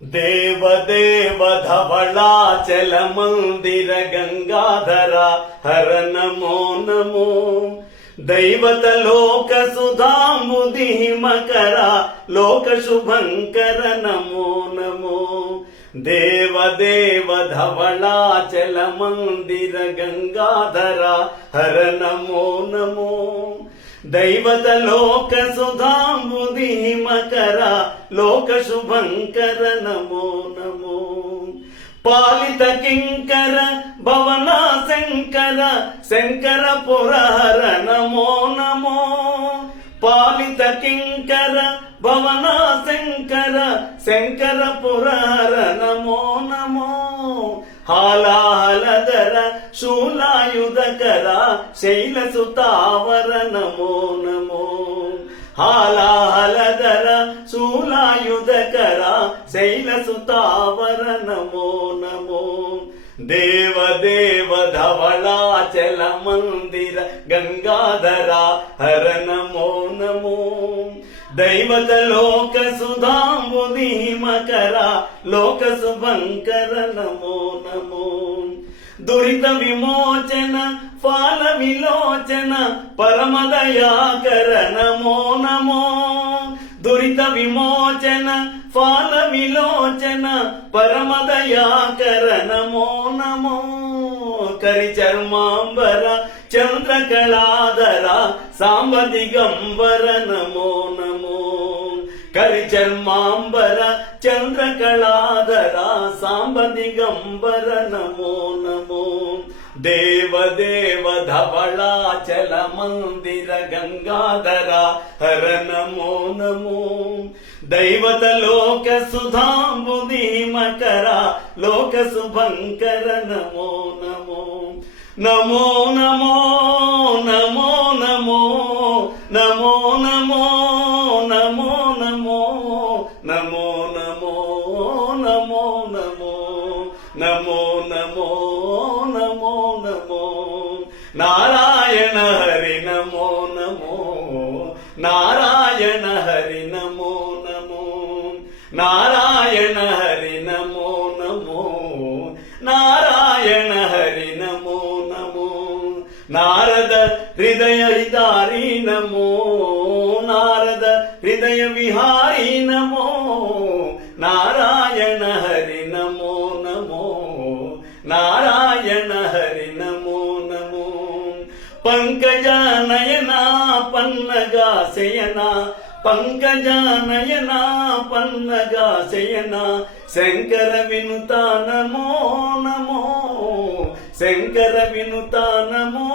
देवदेव धवलाचल मंदिर गंगाधर हर नमो नमो। दैवत लोक सुधांबुधि मकर लोक शुभंकर नमो नमो। देवदेव धवलाचल मंदिर गंगाधर हर नमो नमो। दैवत लोक सुधांबुधि मकर लोक शुभंकर नमो नमो। पालित किंकर भवना शंकर शंकर पुरहर नमो नमो। पालित किंकर भवना शंकर शंकर पुरहर नमो नमो। हालाहलधर शूलायुधकर शैलसुतावर नमो नमो। हालाहलधर शूलायुधकर शैलसुतावर नमो नमो। देवदेव धवलाचल मंदिर गंगाधर हर नमो नमो। दैवत लोक सुधांबुधि मकर लोक शुभंकर नमो नमो। दुरित विमोचन फाल विलोचन परम दयाकर नमो नमो। दुरित विमोचन फाल विलोचन परम दयाकर नमो नमो। करिचर्मांबर चंद्रकलाधर सांब दिगंबर नमो नमो। करिचर्मांबर चंद्रकलाधर सांब दिगंबर नमो नमो। देवदेव धवलाचल मंदिर गंगाधर हर नमो नमो। दैवत लोक सुधांबुधि मकर लोक शुभंकर नमो नमो। नमो नमो नमो नमो नमो नमो नमो नमो नमो नमो नमो नमो नमो नमो नमो नमो। नारायण हरि नमो नमो। नारायण हरि नमो नमो। नारायण हरि नमो नमो। नारायण हरि नमो नमो। नारद हृदय हितारी नमो। नारद हृदय विहारी नमो। नारायण हरि नमो नमो। नारायण हरि नमो नमो। पंकज नयना पन्नगा शयना पंकज नयना पन्नगा शयना शंकर विनुता नमो नमो। शंकर विनुता नमो